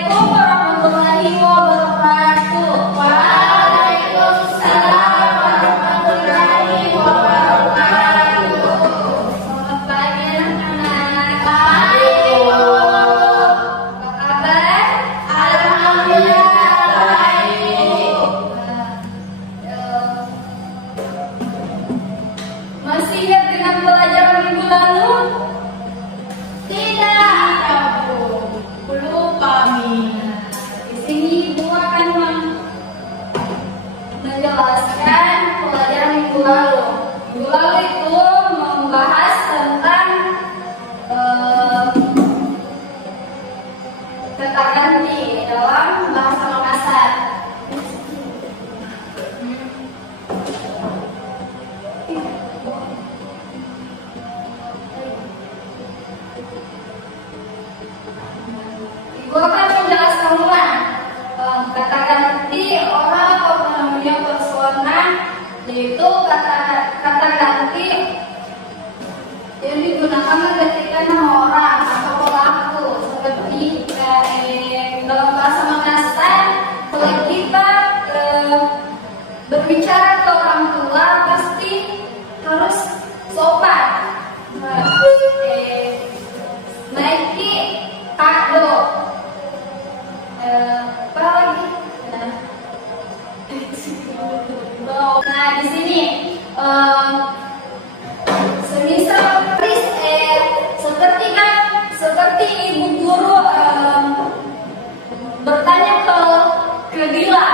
Assalamualaikum warahmatullahi wabarakatuh. Waalaikumsalam warahmatullahi wabarakatuh. Selamat pagi anak-anak. Pagi Bu. Apa kabar? Alhamdulillah baik. Masih ingat dengan pelajaran minggu lalu? Tidak, Bu. Lupa nih. Di sini Ibu akan menjelaskan pelajaran minggu lalu. Minggu lalu itu membahas tentang kata ganti dalam bahasa Makassar. Ibu akan menjelaskan ulang kata ganti orang atau namanya personal, yaitu kata ganti yang digunakan menggantikan nama orang atau pelaku, seperti dalam bahasa Makassar kalau kita berbicara ke orang tua pasti harus sopan. Naiki kado. Apa lagi? Nah, di sini semisal seperti ibu guru bertanya ke Dila,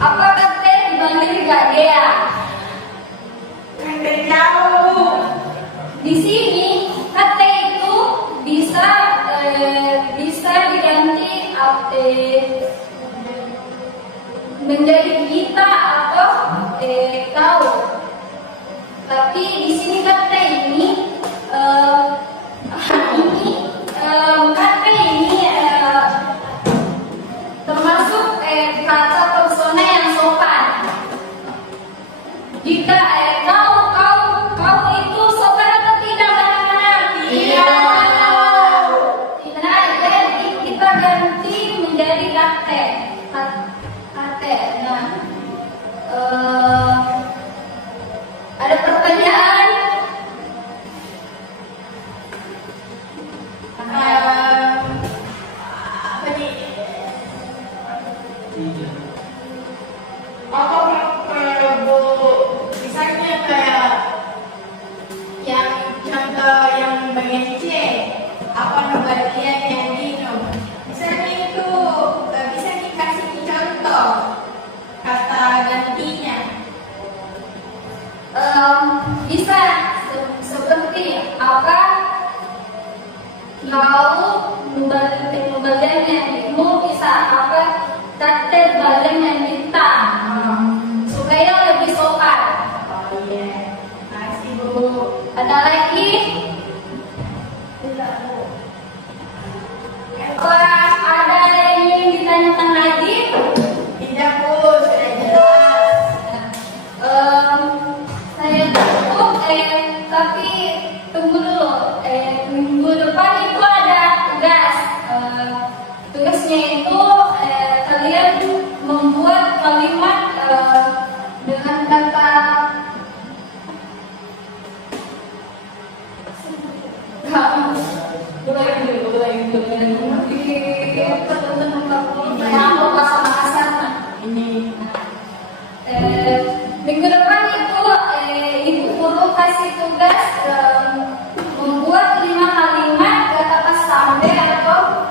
apa kata dipanggil Gadea? Kata jauh. Di sini kata itu bisa diganti menjadi kita atau kau. Tapi di sini kata ini termasuk kata persona yang sopan. Jika kau itu sopan atau tidak, anak-anak? Tidak. Nah, jadi kita ganti menjadi kate. Nah, ada pertanyaan? Apa nih? Bu, misalnya kayak yang contoh yang bagian C, apa bagian yang minum? Misalnya itu bisa dikasih contoh kata gantinya. Bisa seperti apa? Kalau bagian yang minum bisa apa? Kata bagian yang kita supaya lebih sopan. Oh iya, makasih Bu. Ada lagi? Tidak Bu. Apa ada yang ingin ditanyakan lagi? Tidak Bu, sudah jelas. Saya cukup, tapi tunggu dulu. Minggu depan itu ada tugas. Tugasnya itu kalian membuat kalimat dengan kata bahasa Makassar. Minggu depan itu ibu guru kasih tugas membuat 5 kalimat kata sampai atau